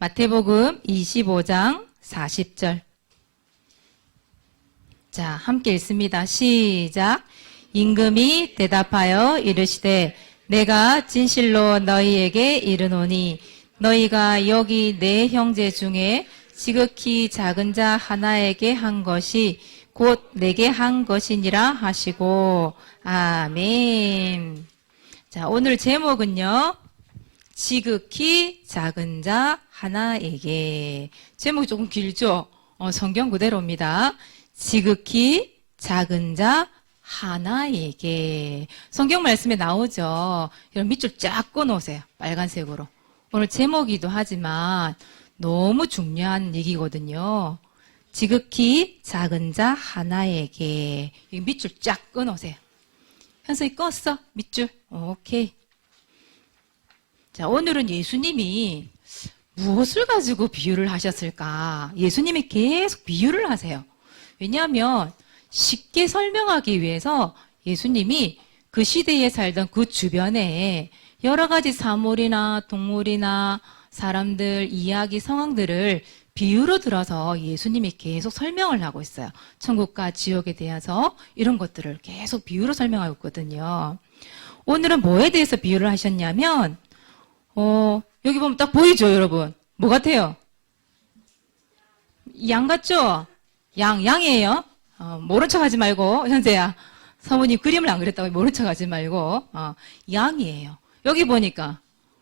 마태복음 25장 40절. 자, 함께 읽습니다. 시작. 임금이 대답하여 이르시되 내가 진실로 너희에게 이르노니 너희가 여기 내 형제 중에 지극히 작은 자 하나에게 한 것이 곧 내게 한 것이니라 하시고. 아멘. 자, 오늘 제목은요, 지극히 작은 자 하나에게. 제목이 조금 길죠? 성경 그대로입니다. 지극히 작은 자 하나에게. 성경 말씀에 나오죠. 이런 밑줄 쫙 꺼놓으세요. 빨간색으로. 오늘 제목이기도 하지만 너무 중요한 얘기거든요. 지극히 작은 자 하나에게. 이 밑줄 쫙 꺼놓으세요. 현석이 껐어? 밑줄? 오케이. 자, 오늘은 예수님이 무엇을 가지고 비유를 하셨을까? 예수님이 계속 비유를 하세요. 왜냐하면 쉽게 설명하기 위해서 예수님이 그 시대에 살던 그 주변에 여러 가지 사물이나 동물이나 사람들, 이야기, 상황들을 비유로 들어서 예수님이 계속 설명을 하고 있어요. 천국과 지옥에 대해서 이런 것들을 계속 비유로 설명하고 있거든요. 오늘은 뭐에 대해서 비유를 하셨냐면 여기 보면 딱 보이죠, 여러분? 뭐 같아요? 양 같죠? 양이에요. 모른 척 하지 말고, 현재야. 사모님 그림을 안 그렸다고 모른 척 하지 말고, 양이에요. 여기 보니까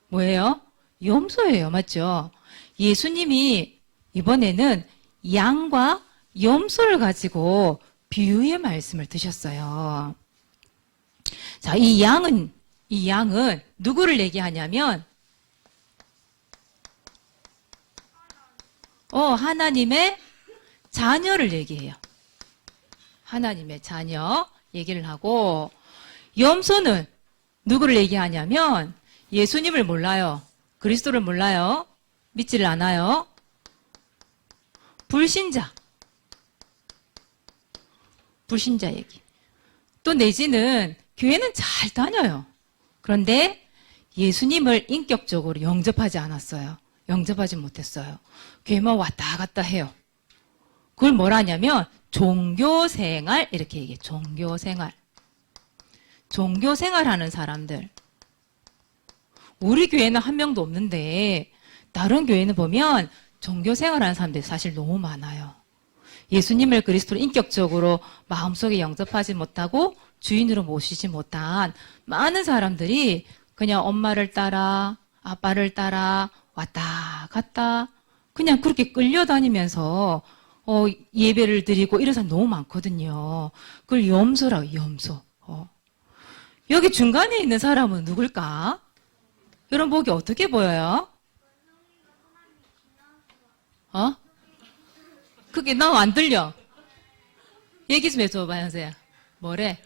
뭐예요? 염소예요. 맞죠? 예수님이 이번에는 양과 염소를 가지고 비유의 말씀을 드셨어요. 자, 이 양은 누구를 얘기하냐면, 하나님의 자녀를 얘기해요. 하나님의 자녀 얘기를 하고, 염소는 누구를 얘기하냐면 예수님을 몰라요. 그리스도를 몰라요. 믿지를 않아요. 불신자 얘기. 또 내지는 교회는 잘 다녀요. 그런데 예수님을 인격적으로 영접하지 않았어요. 영접하지 못했어요. 교회만 왔다 갔다 해요. 그걸 뭐라 하냐면 종교생활 이렇게 얘기해요. 종교생활하는 사람들. 우리 교회는 한 명도 없는데 다른 교회는 보면 종교생활하는 사람들이 사실 너무 많아요. 예수님을 그리스도로 인격적으로 마음속에 영접하지 못하고 주인으로 모시지 못한 많은 사람들이 그냥 엄마를 따라 아빠를 따라 왔다 갔다 그냥 그렇게 끌려다니면서 예배를 드리고 이런 사람 너무 많거든요. 그걸 염소라고, 염소. 여기 중간에 있는 사람은 누굴까? 여러분 보기 어떻게 보여요? 그게 나 안 들려. 얘기 좀 해줘봐, 현세야. 뭐래?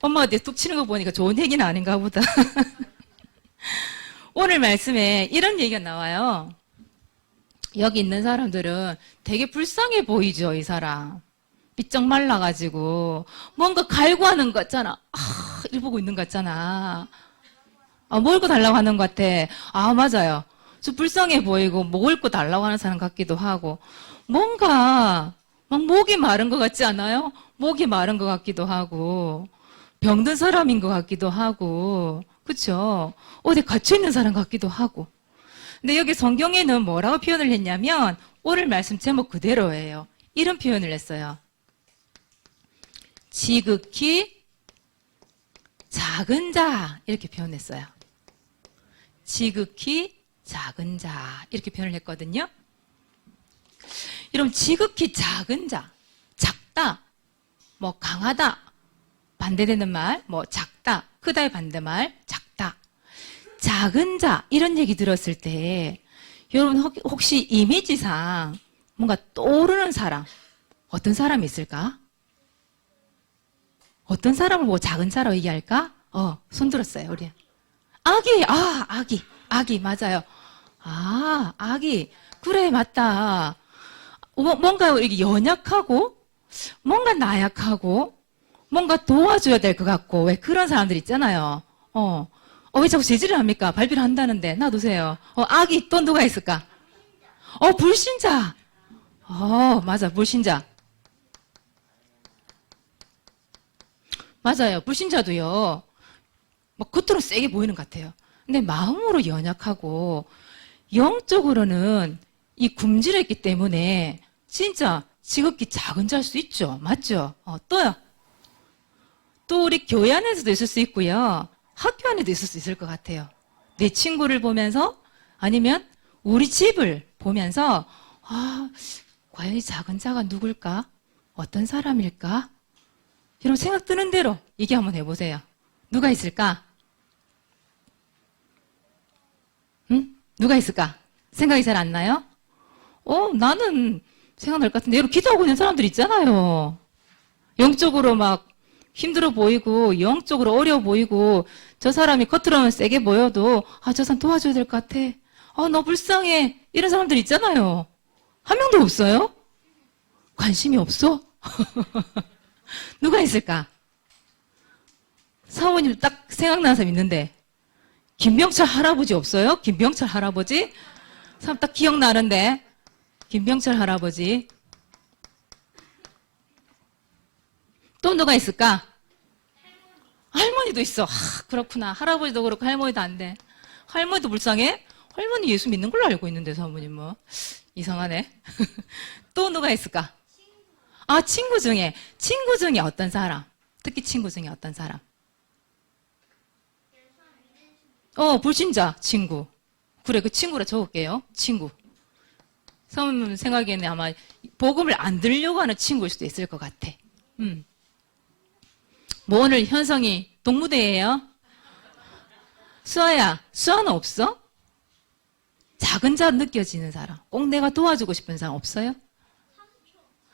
엄마가 내 뚝 치는 거 보니까 좋은 얘기는 아닌가 보다. 오늘 말씀에 이런 얘기가 나와요. 여기 있는 사람들은 되게 불쌍해 보이죠, 이 사람. 삐쩍 말라가지고 뭔가 갈구하는 것 같잖아. 일 보고 있는 것 같잖아. 먹을 거 달라고 하는 것 같아. 맞아요. 좀 불쌍해 보이고 먹을 거 달라고 하는 사람 같기도 하고 뭔가 막 목이 마른 것 같지 않아요? 목이 마른 것 같기도 하고 병든 사람인 것 같기도 하고 그렇죠? 어디 갇혀있는 사람 같기도 하고. 근데 여기 성경에는 뭐라고 표현을 했냐면 오늘 말씀 제목 그대로예요. 이런 표현을 했어요. 지극히 작은 자 이렇게 표현했어요. 지극히 작은 자 이렇게 표현을 했거든요. 여러분 지극히 작은 자, 작다, 뭐 강하다 반대되는 말, 뭐 작다, 크다의 반대말 작다, 작은 자 이런 얘기 들었을 때 여러분 혹시 이미지상 뭔가 떠오르는 사람 어떤 사람이 있을까? 어떤 사람을 보고 작은 자라고 얘기할까? 손 들었어요, 우리. 아기, 맞아요. 아기. 그래, 맞다. 뭔가 이렇게 연약하고, 뭔가 나약하고, 뭔가 도와줘야 될 것 같고, 왜 그런 사람들 있잖아요. 왜 자꾸 제지를 합니까? 발표를 한다는데. 놔두세요. 악이 또 누가 있을까? 불신자. 맞아. 불신자. 맞아요. 불신자도요. 막 겉으로 세게 보이는 것 같아요. 근데 마음으로 연약하고 영적으로는 이 굶주렸기 때문에 진짜 지극히 작은 자일 수 있죠. 맞죠? 또요. 또 우리 교회 안에서도 있을 수 있고요. 학교 안에도 있을 수 있을 것 같아요. 내 친구를 보면서 아니면 우리 집을 보면서 과연 이 작은 자가 누굴까? 어떤 사람일까? 여러분 생각 드는 대로 얘기 한번 해보세요. 누가 있을까? 응? 누가 있을까? 생각이 잘 안 나요? 나는 생각날 것 같은데 여러분 기도하고 있는 사람들 있잖아요. 영적으로 막 힘들어 보이고 영적으로 어려워 보이고 저 사람이 겉으로는 세게 보여도 저 사람 도와줘야 될 것 같아. 너 불쌍해. 이런 사람들 있잖아요. 한 명도 없어요? 관심이 없어? 누가 있을까? 사모님 딱 생각나는 사람 있는데 김병철 할아버지 없어요? 김병철 할아버지? 사람 딱 기억나는데 김병철 할아버지. 또 누가 있을까? 할머니도 있어. 그렇구나. 할아버지도 그렇고 할머니도 안 돼. 할머니도 불쌍해? 할머니 예수 믿는 걸로 알고 있는데 사모님 뭐 이상하네. 또 누가 있을까? 친구 중에 어떤 사람? 특히 친구 중에 어떤 사람? 불신자 친구. 그래, 그 친구라 적을게요. 친구. 사모님 생각에는 아마 복음을 안 들으려고 하는 친구일 수도 있을 것 같아. 뭐 오늘 현성이 동무대예요? 수아는 없어? 작은 자 느껴지는 사람. 꼭 내가 도와주고 싶은 사람 없어요?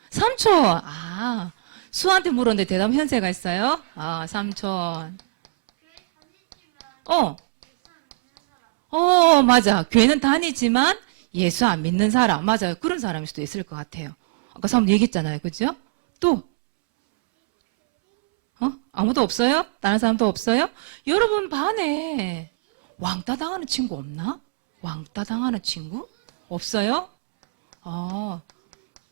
삼촌. 수아한테 물었는데 대답 현세가 있어요? 삼촌. 맞아. 교회는 다니지만 예수 안 믿는 사람. 맞아요. 그런 사람일 수도 있을 것 같아요. 아까 사모님 얘기했잖아요. 그죠? 또? 아무도 없어요? 다른 사람도 없어요? 여러분 반에 왕따 당하는 친구 없나? 왕따 당하는 친구? 없어요?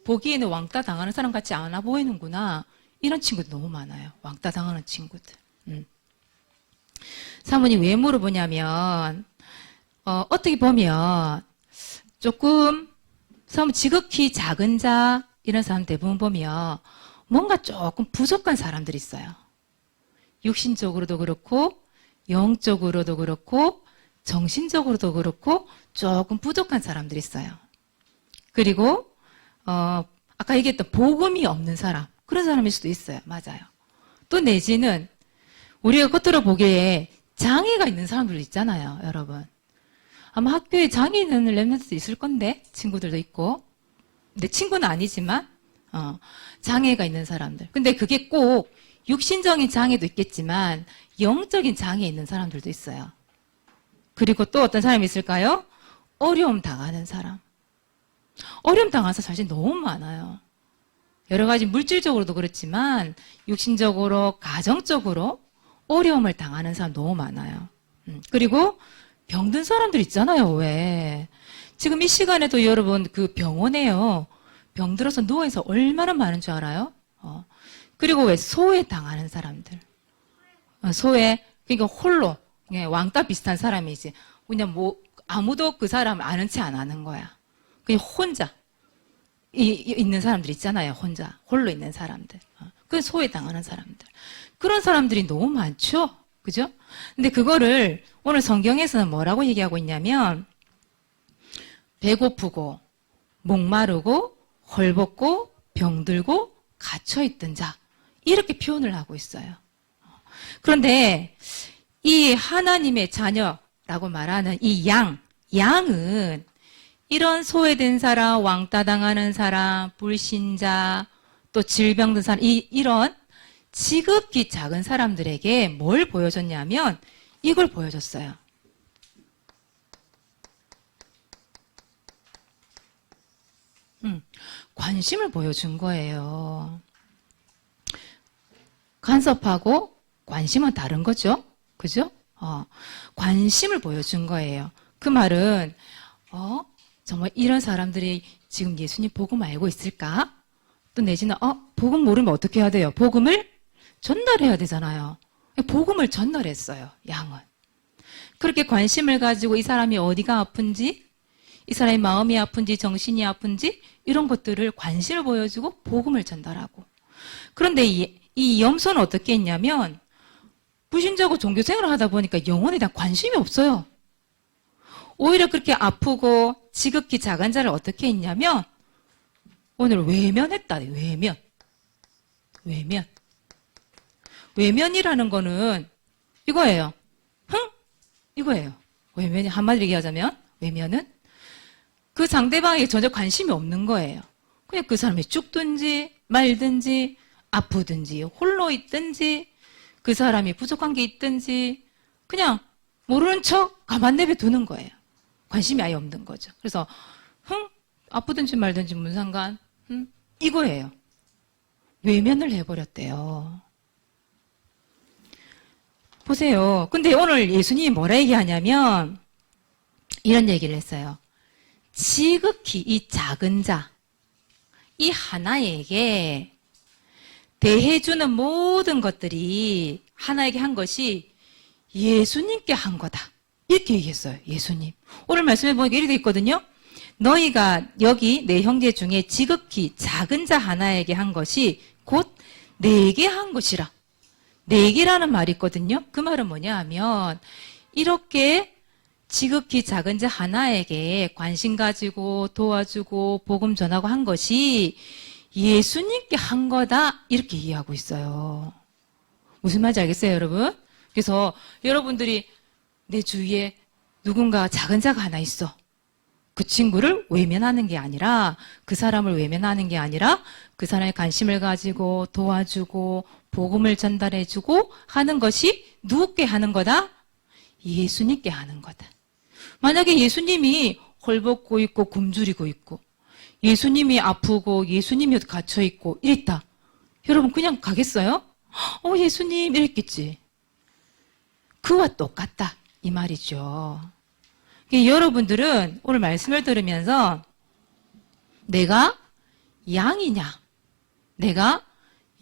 보기에는 왕따 당하는 사람 같지 않아 보이는구나. 이런 친구들 너무 많아요. 왕따 당하는 친구들. 사모님 왜 물어보냐면 어떻게 보면 조금 사모님 지극히 작은 자 이런 사람 대부분 보면 뭔가 조금 부족한 사람들이 있어요. 육신적으로도 그렇고 영적으로도 그렇고 정신적으로도 그렇고 조금 부족한 사람들이 있어요. 그리고 아까 얘기했던 복음이 없는 사람 그런 사람일 수도 있어요. 맞아요. 또 내지는 우리가 겉으로 보기에 장애가 있는 사람들도 있잖아요. 여러분. 아마 학교에 장애 있는 랩런트도 있을 건데 친구들도 있고 근데 친구는 아니지만 장애가 있는 사람들. 근데 그게 꼭 육신적인 장애도 있겠지만 영적인 장애 있는 사람들도 있어요. 그리고 또 어떤 사람이 있을까요? 어려움 당하는 사람. 어려움 당하는 사람 사실 너무 많아요. 여러 가지 물질적으로도 그렇지만 육신적으로, 가정적으로 어려움을 당하는 사람 너무 많아요. 그리고 병든 사람들 있잖아요. 왜? 지금 이 시간에도 여러분 그 병원에요. 병들어서 누워있어 얼마나 많은 줄 알아요? 그리고 왜 소외 당하는 사람들. 소외, 그러니까 홀로, 왕따 비슷한 사람이지. 그냥 뭐, 아무도 그 사람 아는 체 안 하는 거야. 그냥 혼자. 있는 사람들 있잖아요. 혼자. 홀로 있는 사람들. 그 소외 당하는 사람들. 그런 사람들이 너무 많죠? 그죠? 근데 그거를 오늘 성경에서는 뭐라고 얘기하고 있냐면, 배고프고, 목마르고, 헐벗고, 병들고, 갇혀있던 자. 이렇게 표현을 하고 있어요. 그런데 이 하나님의 자녀라고 말하는 이 양은 이런 소외된 사람, 왕따 당하는 사람, 불신자, 또 질병든 사람, 이런 지극히 작은 사람들에게 뭘 보여줬냐면 이걸 보여줬어요. 관심을 보여준 거예요. 간섭하고 관심은 다른 거죠. 그죠? 관심을 보여준 거예요. 그 말은 정말 이런 사람들이 지금 예수님 복음 알고 있을까? 또 내지는 복음 모르면 어떻게 해야 돼요? 복음을 전달해야 되잖아요. 복음을 전달했어요. 양은. 그렇게 관심을 가지고 이 사람이 어디가 아픈지, 이 사람의 마음이 아픈지 정신이 아픈지 이런 것들을 관심을 보여주고 복음을 전달하고. 그런데 이 염소는 어떻게 했냐면 불신자고 종교생활을 하다 보니까 영혼에 대한 관심이 없어요. 오히려 그렇게 아프고 지극히 작은 자를 어떻게 했냐면 오늘 외면했다. 외면이라는 거는 이거예요. 이거예요. 외면이 한마디로 얘기하자면 외면은 그 상대방에게 전혀 관심이 없는 거예요. 그냥 그 사람이 죽든지 말든지 아프든지 홀로 있든지 그 사람이 부족한 게 있든지 그냥 모르는 척 가만 내버려두는 거예요. 관심이 아예 없는 거죠. 그래서 아프든지 말든지 무슨 상관? 이거예요. 외면을 해버렸대요. 보세요. 근데 오늘 예수님이 뭐라 얘기하냐면 이런 얘기를 했어요. 지극히 이 작은 자, 이 하나에게 대해주는 모든 것들이 하나에게 한 것이 예수님께 한 거다. 이렇게 얘기했어요. 예수님. 오늘 말씀해 보니까 이렇게 돼 있거든요. 너희가 여기 내 형제 중에 지극히 작은 자 하나에게 한 것이 곧 내게 한 것이라. 내게라는 말이 있거든요. 그 말은 뭐냐 하면 이렇게 지극히 작은 자 하나에게 관심 가지고 도와주고 복음 전하고 한 것이 예수님께 한 거다. 이렇게 이해하고 있어요. 무슨 말인지 알겠어요, 여러분? 그래서 여러분들이 내 주위에 누군가 작은 자가 하나 있어. 그 친구를 외면하는 게 아니라 그 사람을 외면하는 게 아니라 그 사람의 관심을 가지고 도와주고 복음을 전달해주고 하는 것이 누구께 하는 거다? 예수님께 하는 거다. 만약에 예수님이 헐벗고 있고 굶주리고 있고 예수님이 아프고 예수님이 갇혀 있고 이랬다. 여러분 그냥 가겠어요? 예수님 이랬겠지. 그와 똑같다 이 말이죠. 여러분들은 오늘 말씀을 들으면서 내가 양이냐 내가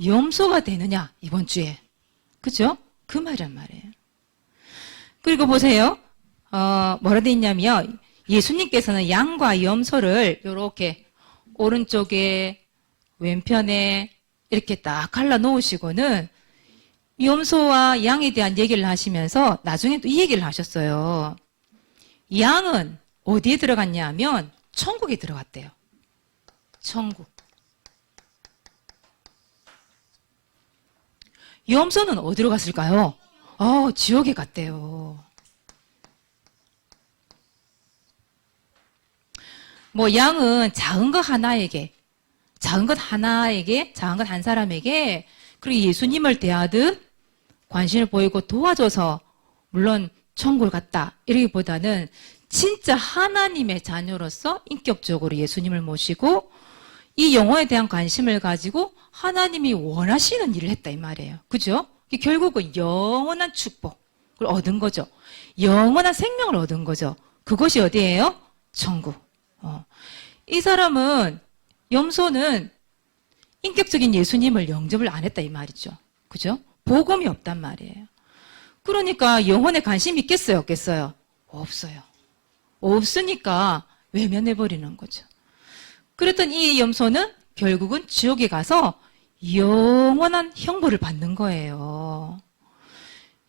염소가 되느냐 이번 주에 그죠? 그 말이란 말이에요. 그리고 보세요. 뭐라 돼 있냐면 예수님께서는 양과 염소를 이렇게 오른쪽에 왼편에 이렇게 딱 갈라 놓으시고는 염소와 양에 대한 얘기를 하시면서 나중에 또 이 얘기를 하셨어요. 양은 어디에 들어갔냐 하면 천국에 들어갔대요. 천국. 염소는 어디로 갔을까요? 지옥에 갔대요. 양은 작은 것 하나에게, 작은 것 한 사람에게 그리고 예수님을 대하듯 관심을 보이고 도와줘서 물론 천국을 갔다 이러기보다는 진짜 하나님의 자녀로서 인격적으로 예수님을 모시고 이 영혼에 대한 관심을 가지고 하나님이 원하시는 일을 했다 이 말이에요. 그죠? 결국은 영원한 축복을 얻은 거죠. 영원한 생명을 얻은 거죠. 그것이 어디예요? 천국. 이 사람은 염소는 인격적인 예수님을 영접을 안 했다 이 말이죠. 그죠? 복음이 없단 말이에요. 그러니까 영혼에 관심이 있겠어요? 없겠어요? 없어요. 없으니까 외면해버리는 거죠. 그랬던 이 염소는 결국은 지옥에 가서 영원한 형벌을 받는 거예요.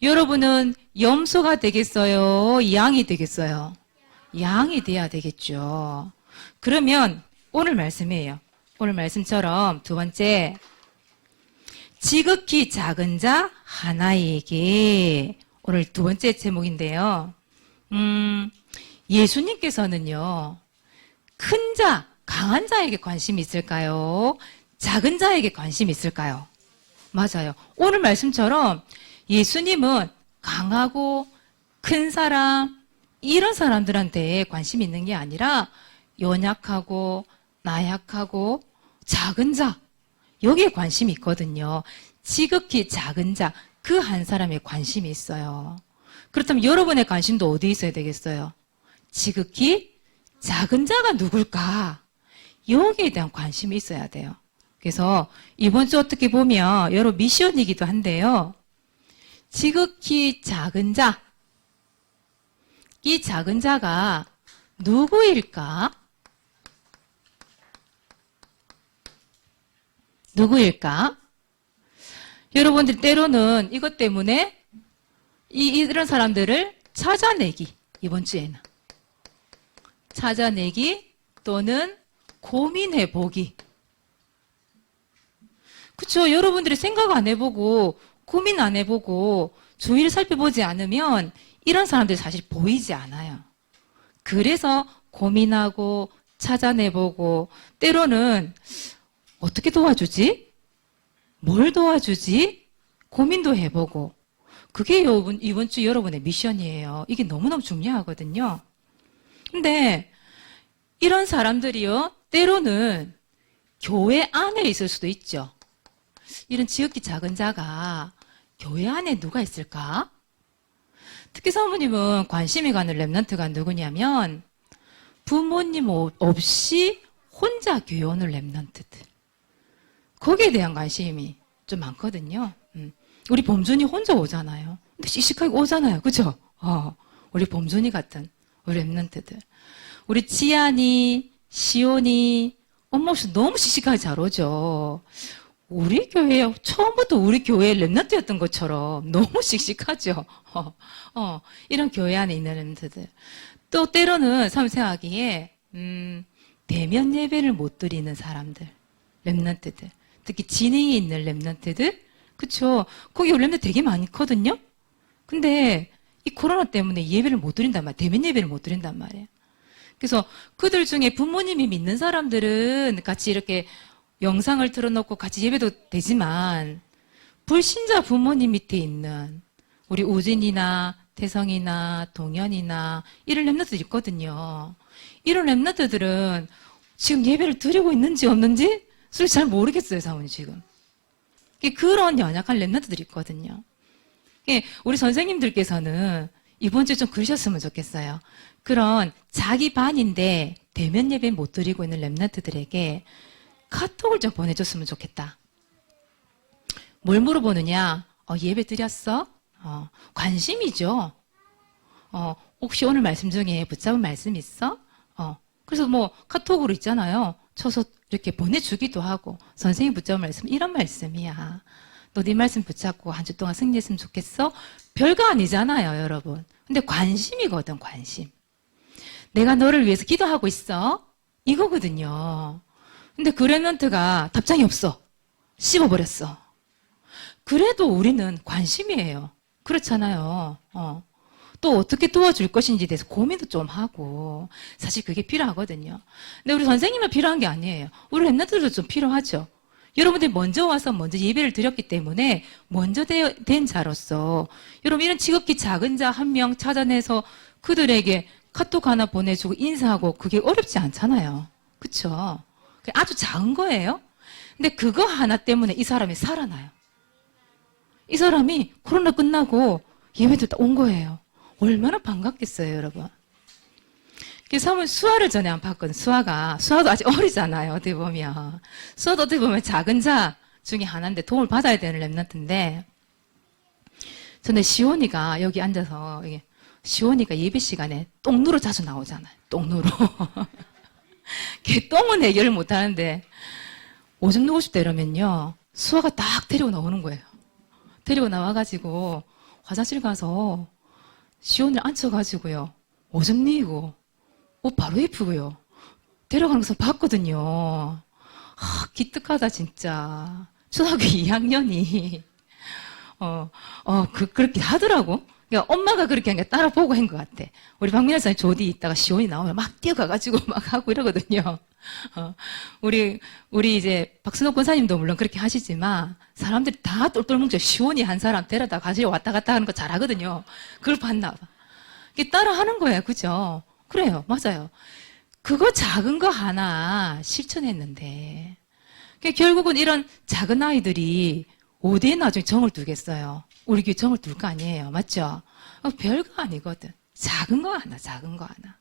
여러분은 염소가 되겠어요? 양이 되겠어요? 양이 돼야 되겠죠. 그러면 오늘 말씀이에요. 오늘 말씀처럼 두 번째 지극히 작은 자 하나에게 오늘 두 번째 제목인데요. 예수님께서는요. 큰 자, 강한 자에게 관심이 있을까요? 작은 자에게 관심이 있을까요? 맞아요. 오늘 말씀처럼 예수님은 강하고 큰 사람, 이런 사람들한테 관심이 있는 게 아니라 연약하고 나약하고 작은 자, 여기에 관심이 있거든요. 지극히 작은 자, 그 한 사람에 관심이 있어요. 그렇다면 여러분의 관심도 어디에 있어야 되겠어요? 지극히 작은 자가 누굴까? 여기에 대한 관심이 있어야 돼요. 그래서 이번 주 어떻게 보면 여러 미션이기도 한데요. 지극히 작은 자. 이 작은 자가 누구일까? 누구일까? 여러분들 때로는 이것 때문에 이런 사람들을 찾아내기, 이번 주에는. 찾아내기 또는 고민해보기. 그쵸? 여러분들이 생각 안 해보고, 고민 안 해보고, 주위를 살펴보지 않으면 이런 사람들이 사실 보이지 않아요. 그래서 고민하고, 찾아내보고, 때로는 어떻게 도와주지? 뭘 도와주지? 고민도 해보고. 그게 이번 주 여러분의 미션이에요. 이게 너무너무 중요하거든요. 근데 이런 사람들이요, 때로는 교회 안에 있을 수도 있죠. 이런 지극히 작은 자가 교회 안에 누가 있을까? 특히 사모님은 관심이 가는 랩런트가 누구냐면 부모님 없이 혼자 교회 오는 랩런트들. 거기에 대한 관심이 좀 많거든요. 우리 범준이 혼자 오잖아요. 근데 씩씩하게 오잖아요. 그죠? 우리 범준이 같은 우리 랩런트들. 우리 지안이, 시온이, 엄마 없이 너무 씩씩하게 잘 오죠. 우리 교회, 처음부터 우리 교회 랩런트였던 것처럼 너무 씩씩하죠. 이런 교회 안에 있는 랩런트들. 또 때로는 생각하기에, 대면 예배를 못 드리는 사람들, 랩런트들. 특히 진행이 있는 랩런트들. 그쵸? 거기 랩런트 되게 많거든요? 근데 이 코로나 때문에 예배를 못 드린단 말이에요. 대면 예배를 못 드린단 말이에요. 그래서 그들 중에 부모님이 믿는 사람들은 같이 이렇게 영상을 틀어놓고 같이 예배도 되지만 불신자 부모님 밑에 있는 우리 우진이나 태성이나 동현이나 이런 랩런트들 있거든요. 이런 랩런트들은 지금 예배를 드리고 있는지 없는지 솔직히 잘 모르겠어요, 사모님 지금. 그런 연약한 랩런트들이 있거든요. 우리 선생님들께서는 이번 주에 좀 그러셨으면 좋겠어요. 그런 자기 반인데 대면 예배 못 드리고 있는 랩런트들에게 카톡을 좀 보내줬으면 좋겠다. 뭘 물어보느냐? 예배 드렸어? 관심이죠. 혹시 오늘 말씀 중에 붙잡은 말씀 있어? 그래서 뭐 카톡으로 있잖아요. 쳐서 이렇게 보내주기도 하고 선생님 붙잡은 말씀 이런 말씀이야. 너 네 말씀 붙잡고 한 주 동안 승리했으면 좋겠어? 별거 아니잖아요, 여러분. 근데 관심이거든, 관심. 내가 너를 위해서 기도하고 있어. 이거거든요. 근데 그 랩런트가 답장이 없어. 씹어버렸어. 그래도 우리는 관심이에요. 그렇잖아요. 또 어떻게 도와줄 것인지에 대해서 고민도 좀 하고 사실 그게 필요하거든요. 근데 우리 선생님은 필요한 게 아니에요. 우리 랩런트들도 좀 필요하죠. 여러분들이 먼저 와서 먼저 예배를 드렸기 때문에 먼저 된 자로서 여러분 이런 지극히 작은 자 한 명 찾아내서 그들에게 카톡 하나 보내주고 인사하고 그게 어렵지 않잖아요. 그쵸? 아주 작은 거예요. 근데 그거 하나 때문에 이 사람이 살아나요. 이 사람이 코로나 끝나고 예배도 온 거예요. 얼마나 반갑겠어요, 여러분. 사모님 수아를 전에 안 봤거든요. 수아도 아직 어리잖아요. 어떻게 보면. 수아도 어떻게 보면 작은 자 중에 하나인데 도움을 받아야 되는 랩런트인데 전에 시온이가 여기 앉아서 시온이가 예배 시간에 똥 누러 자주 나오잖아요. 똥 누러. 걔 똥은 해결을 못 하는데 오줌 누고 싶다 이러면요. 수아가 딱 데리고 나오는 거예요. 데리고 나와가지고 화장실 가서 시온을 앉혀가지고요. 오줌 니고 옷 바로 입히고요. 데려가는 것을 봤거든요. 기특하다 진짜. 초등학교 2학년이 그렇게 하더라고. 그러니까 엄마가 그렇게 하니까 따라 보고 한 것 같아. 우리 박민아 선생님 조디 있다가 시온이 나오면 막 뛰어가가지고 막 하고 이러거든요. 우리 이제 박순옥 권사님도 물론 그렇게 하시지만 사람들이 다 똘똘 뭉쳐 시온이 한 사람 데려다 가지고 왔다 갔다 하는 거 잘하거든요. 그걸 봤나 봐. 이게 따라 하는 거예요. 그죠? 그래요. 맞아요. 그거 작은 거 하나 실천했는데 결국은 이런 작은 아이들이 어디에 나중에 정을 두겠어요. 우리 교회 정을 둘 거 아니에요. 맞죠? 별거 아니거든. 작은 거 하나, 작은 거 하나.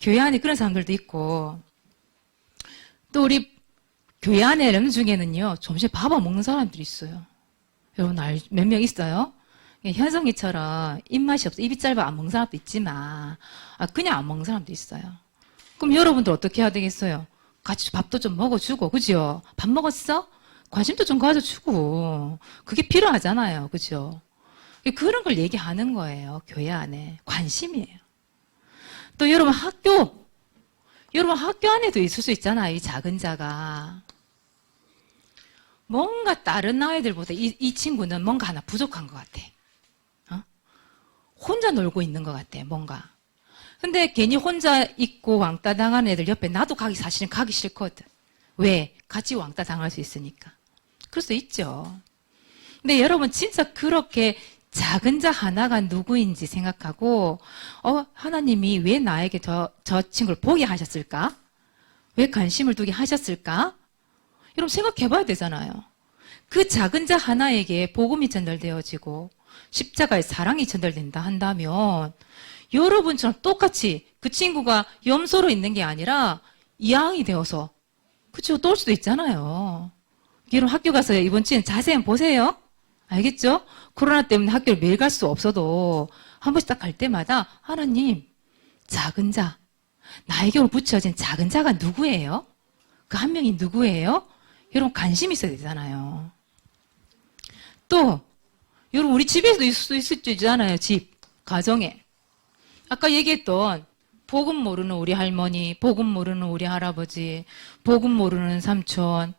교회 안에 그런 사람들도 있고, 또 우리 교회 안에 렘 중에는요, 점심에 밥 안 먹는 사람들이 있어요. 여러분, 몇 명 있어요? 현성이처럼 입맛이 없어, 입이 짧아 안 먹는 사람도 있지만, 그냥 안 먹는 사람도 있어요. 그럼 여러분들 어떻게 해야 되겠어요? 같이 밥도 좀 먹어주고, 그죠? 밥 먹었어? 관심도 좀 가져주고, 그게 필요하잖아요. 그죠? 그런 걸 얘기하는 거예요. 교회 안에. 관심이에요. 또 여러분 학교 안에도 있을 수 있잖아요. 이 작은 자가. 뭔가 다른 아이들보다 이 친구는 뭔가 하나 부족한 것 같아. 혼자 놀고 있는 것 같아. 뭔가. 근데 괜히 혼자 있고 왕따 당하는 애들 옆에 나도 사실은 가기 싫거든. 왜? 같이 왕따 당할 수 있으니까. 그럴 수 있죠. 근데 여러분 진짜 그렇게 작은 자 하나가 누구인지 생각하고 하나님이 왜 나에게 저 친구를 보게 하셨을까? 왜 관심을 두게 하셨을까? 여러분 생각해 봐야 되잖아요. 그 작은 자 하나에게 복음이 전달되어지고 십자가의 사랑이 전달된다 한다면 여러분처럼 똑같이 그 친구가 염소로 있는 게 아니라 이왕이 되어서 그쵸? 또 올 수도 있잖아요. 여러분 학교 가서 이번 주엔 자세히 한번 보세요. 알겠죠? 코로나 때문에 학교를 매일 갈 수 없어도 한 번씩 딱 갈 때마다 하나님 작은 자 나에게 붙여진 작은 자가 누구예요? 그 한 명이 누구예요? 여러분 관심 있어야 되잖아요. 또 여러분 우리 집에서도 있을 수 있잖아요. 집, 가정에. 아까 얘기했던 복음 모르는 우리 할머니, 복음 모르는 우리 할아버지, 복음 모르는 삼촌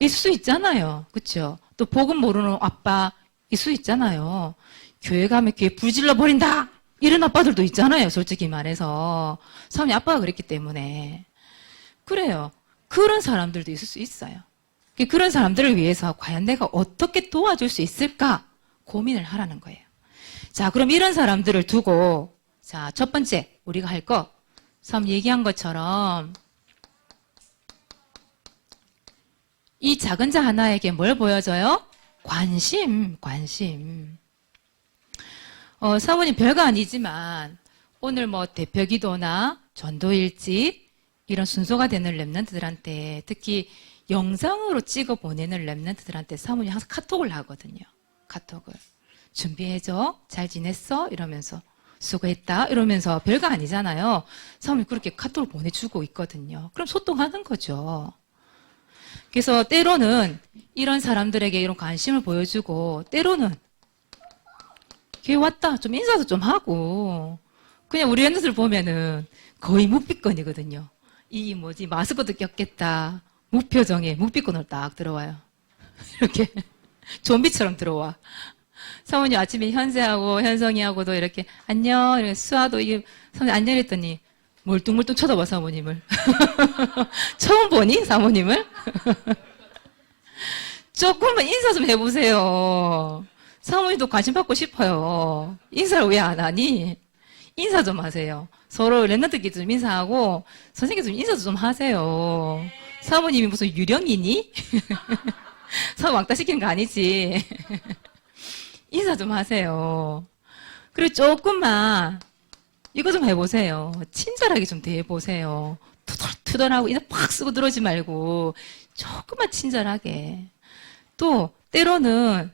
있을 수 있잖아요. 그렇죠? 또 복음 모르는 아빠 있을 수 있잖아요. 교회 가면 교회 불질러 버린다 이런 아빠들도 있잖아요. 솔직히 말해서 사모님 아빠가 그랬기 때문에 그래요. 그런 사람들도 있을 수 있어요. 그런 사람들을 위해서 과연 내가 어떻게 도와줄 수 있을까 고민을 하라는 거예요. 자, 그럼 이런 사람들을 두고 자, 첫 번째 우리가 할 거 사모님 얘기한 것처럼 이 작은 자 하나에게 뭘 보여줘요? 관심. 사모님 별거 아니지만 오늘 뭐 대표기도나 전도일집 이런 순서가 되는 렘넌트들한테 특히 영상으로 찍어 보내는 렘넌트들한테 사모님 항상 카톡을 하거든요. 카톡을. 준비해줘. 잘 지냈어? 이러면서 수고했다. 이러면서 별거 아니잖아요. 사모님 그렇게 카톡을 보내주고 있거든요. 그럼 소통하는 거죠. 그래서 때로는 이런 사람들에게 이런 관심을 보여주고 때로는 걔 왔다 좀 인사도 좀 하고 그냥 우리 랜드들 보면은 거의 묵비권이거든요. 이 뭐지 마스크도 꼈겠다. 무표정에 묵비권으로 딱 들어와요. 이렇게 좀비처럼 들어와. 사모님 아침에 현세하고 현성이하고도 이렇게 안녕 이렇게 수아도 이게 사모님 안녕 했더니 멀뚱멀뚱 쳐다봐 사모님을. 처음 보니 사모님을? 조금만 인사 좀 해보세요. 사모님도 관심 받고 싶어요. 인사를 왜 안 하니? 인사 좀 하세요. 서로 랩런트끼리 좀 인사하고 선생님께 좀 인사 좀 하세요. 사모님이 무슨 유령이니? 사모 왕따 시키는 거 아니지? 인사 좀 하세요. 그리고 조금만 이거 좀 해보세요. 친절하게 좀 대해보세요. 투덜투덜하고 인사 팍 쓰고 들어오지 말고 조금만 친절하게. 또 때로는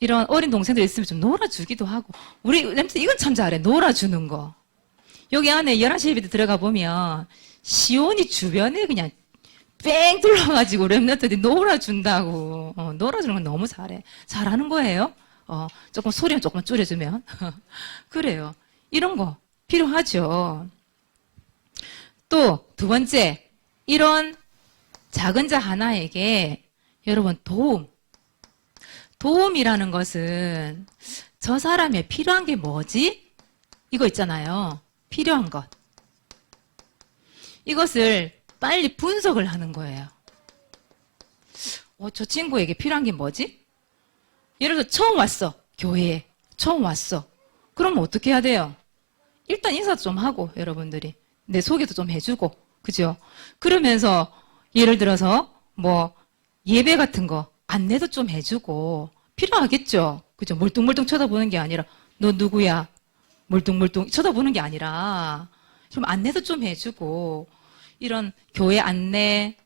이런 어린 동생들 있으면 좀 놀아주기도 하고 우리 램스 이건 참 잘해. 놀아주는 거. 여기 안에 11시 예배 들어가 보면 시온이 주변에 그냥 뺑 둘러가지고 랩런트들이 놀아준다고. 놀아주는 건 너무 잘해. 잘하는 거예요. 조금 소리만 조금 줄여주면. 그래요. 이런 거 필요하죠. 또 두 번째, 이런 작은 자 하나에게 여러분 도움이라는 것은 저 사람의 필요한 게 뭐지? 이거 있잖아요. 필요한 것. 이것을 빨리 분석을 하는 거예요. 저 친구에게 필요한 게 뭐지? 예를 들어 처음 왔어. 교회에. 처음 왔어. 그러면 어떻게 해야 돼요? 일단 인사도 좀 하고 여러분들이. 내 소개도 좀 해주고. 그죠? 그러면서 예를 들어서 뭐 예배 같은 거 안내도 좀 해주고 필요하겠죠? 그죠? 멀뚱멀뚱 쳐다보는 게 아니라 너 누구야? 멀뚱멀뚱 쳐다보는 게 아니라 좀 안내도 좀 해주고 이런 교회 안내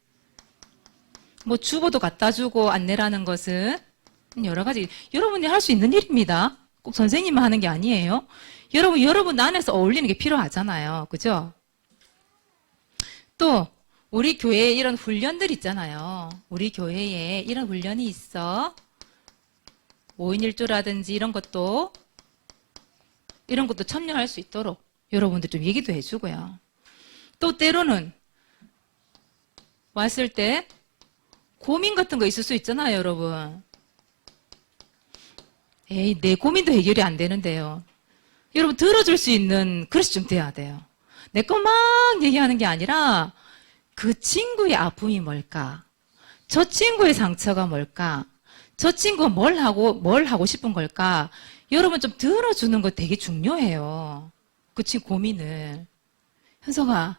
뭐 주보도 갖다 주고 안내라는 것은 여러 가지 여러분이 할 수 있는 일입니다. 꼭 선생님만 하는 게 아니에요. 여러분 안에서 어울리는 게 필요하잖아요. 그죠? 또 우리 교회에 이런 훈련들 있잖아요. 우리 교회에 이런 훈련이 있어. 5인 1조라든지 이런 것도 참여할 수 있도록 여러분들 좀 얘기도 해주고요. 또 때로는 왔을 때 고민 같은 거 있을 수 있잖아요, 여러분. 에이, 내 고민도 해결이 안 되는데요. 여러분 들어줄 수 있는 그릇이 좀 돼야 돼요. 내 거 막 얘기하는 게 아니라 그 친구의 아픔이 뭘까? 저 친구의 상처가 뭘까? 저 친구가 뭘 하고 싶은 걸까? 여러분 좀 들어주는 거 되게 중요해요. 그 친구 고민을. 현성아,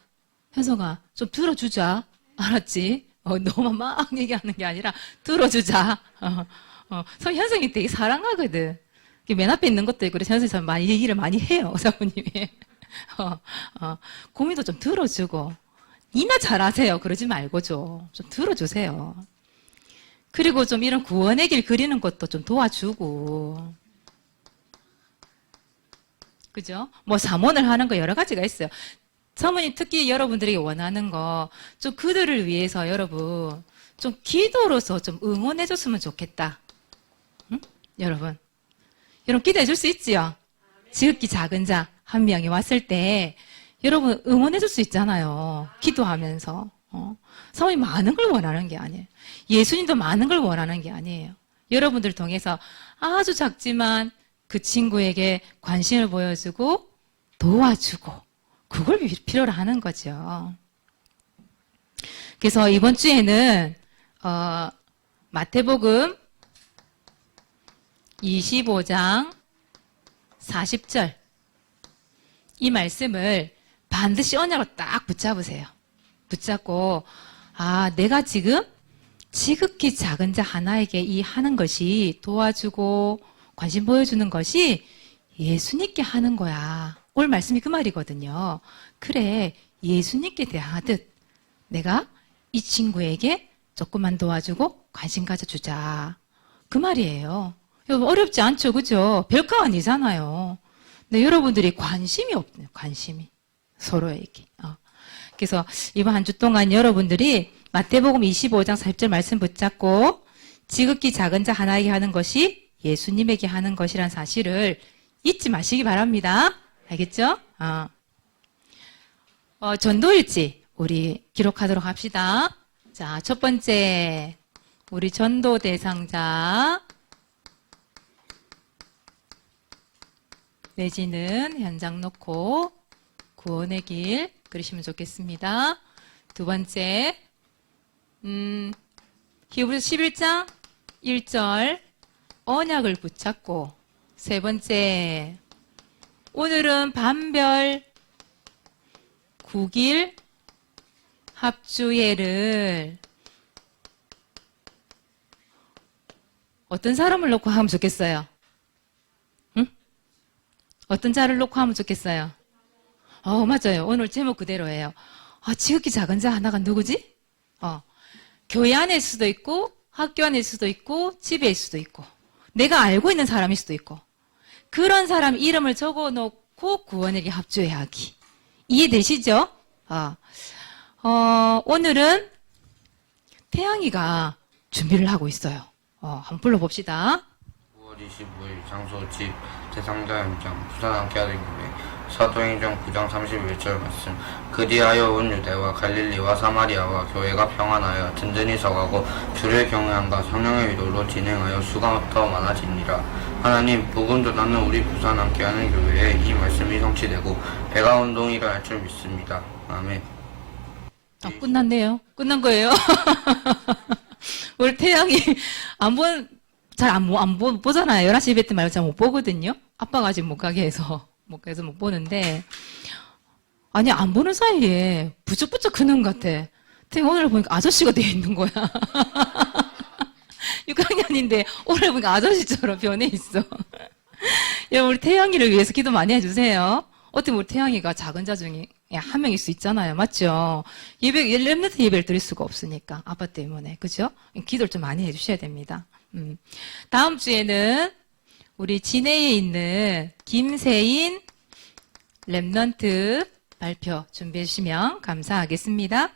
좀 들어주자. 알았지? 너만 막 얘기하는 게 아니라 들어주자. 현성이 되게 사랑하거든. 맨 앞에 있는 것도 있고, 그래서 현성이 많이 얘기를 많이 해요, 사모님이. 고민도 좀 들어주고. 니나 잘하세요. 그러지 말고 좀 들어주세요. 그리고 좀 이런 구원의 길 그리는 것도 좀 도와주고. 그죠? 뭐 사모를 하는 거 여러 가지가 있어요. 사모님 특히 여러분들에게 원하는 거, 좀 그들을 위해서 여러분, 좀 기도로서 좀 응원해줬으면 좋겠다. 응? 여러분 기도해줄 수 있지요? 지극히 작은 자 한 명이 왔을 때, 여러분 응원해줄 수 있잖아요. 기도하면서. 사모님 많은 걸 원하는 게 아니에요. 예수님도 많은 걸 원하는 게 아니에요. 여러분들 통해서 아주 작지만 그 친구에게 관심을 보여주고 도와주고 그걸 필요로 하는 거죠. 그래서 이번 주에는 마태복음 25장 40절 이 말씀을 반드시 언약으로 딱 붙잡으세요. 붙잡고 내가 지금 지극히 작은 자 하나에게 이 하는 것이 도와주고 관심 보여주는 것이 예수님께 하는 거야. 오늘 말씀이 그 말이거든요. 그래, 예수님께 대하듯 내가 이 친구에게 조금만 도와주고 관심 가져주자. 그 말이에요. 어렵지 않죠, 그죠? 별거 아니잖아요. 근데 여러분들이 관심이 없네요, 관심이. 서로에게. 그래서 이번 한 주 동안 여러분들이 마태복음 25장 40절 말씀 붙잡고 지극히 작은 자 하나에게 하는 것이 예수님에게 하는 것이란 사실을 잊지 마시기 바랍니다. 알겠죠? 전도일지 우리 기록하도록 합시다. 자, 첫 번째 우리 전도 대상자 내지는 현장 놓고 구원의 길 그리시면 좋겠습니다. 두 번째 히브리서 11장 1절 언약을 붙잡고, 세 번째 오늘은 반별 9일 합주예를 어떤 사람을 놓고 하면 좋겠어요? 응? 어떤 자를 놓고 하면 좋겠어요? 맞아요. 오늘 제목 그대로예요. 지극히 작은 자 하나가 누구지? 교회 안일 수도 있고 학교 안일 수도 있고 집에일 수도 있고 내가 알고 있는 사람일 수도 있고 그런 사람 이름을 적어놓고 구원에게 합주해야 하기. 이해되시죠? 오늘은 태양이가 준비를 하고 있어요. 한번 불러봅시다. 9월 25일 장소 집 대상자 현장 부산 함께하는 교회 사도행전 9장 31절 말씀. 그리하여 온 유대와 갈릴리와 사마리아와 교회가 평안하여 든든히 서가고 주를 경외함과 성령의 위로로 진행하여 수가 더 많아지니라. 하나님, 복음 전하는 우리 부산 함께하는 교회에 이 말씀이 성취되고 배가 운동이라 할 줄 믿습니다. 아멘. 끝났네요. 끝난 거예요. 우리 태양이 잘 안 보잖아요. 11시 예배 때 말고 잘 못 보거든요. 아빠가 아직 못 가게 해서 못 보는데, 아니 안 보는 사이에 부쩍부쩍 크는 것 같아. 태양 오늘 보니까 아저씨가 돼 있는 거야. 6학년인데 오늘 보니까 아저씨처럼 변해 있어. 여러분, 우리 태영이를 위해서 기도 많이 해주세요. 어떻게 보면 우리 태영이가 작은 자 중에 한 명일 수 있잖아요. 맞죠? 렘넌트 예배를 드릴 수가 없으니까. 아빠 때문에. 그죠? 기도를 좀 많이 해주셔야 됩니다. 다음 주에는 우리 진해에 있는 김세인 렘넌트 발표 준비해 주시면 감사하겠습니다.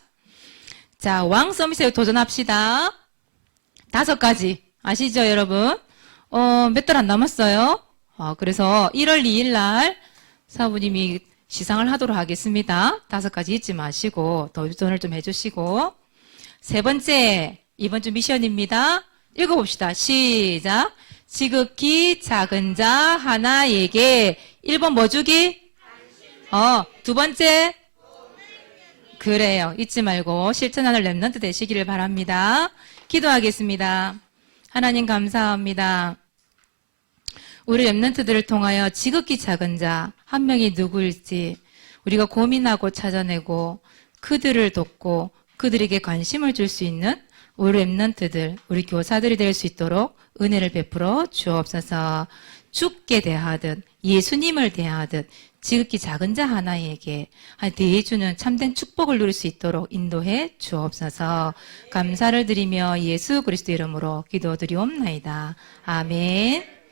자, 왕 서밋에 도전합시다. 5가지. 아시죠, 여러분? 몇 달 안 남았어요. 그래서 1월 2일 날 사부님이 시상을 하도록 하겠습니다. 5가지 잊지 마시고 도전을 좀 해주시고. 3번째, 이번 주 미션입니다. 읽어봅시다. 시작. 지극히 작은 자 하나에게 1번 뭐 주기? 2번째. 그래요. 잊지 말고 실천하는 렘넌트 되시기를 바랍니다. 기도하겠습니다. 하나님 감사합니다. 우리 렘넌트들을 통하여 지극히 작은 자 한 명이 누구일지 우리가 고민하고 찾아내고 그들을 돕고 그들에게 관심을 줄 수 있는 우리 렘넌트들, 우리 교사들이 될 수 있도록 은혜를 베풀어 주옵소서. 주께 대하듯 예수님을 대하듯 지극히 작은 자 하나에게 대해주는 참된 축복을 누릴 수 있도록 인도해 주옵소서. 감사를 드리며 예수 그리스도 이름으로 기도드리옵나이다. 아멘.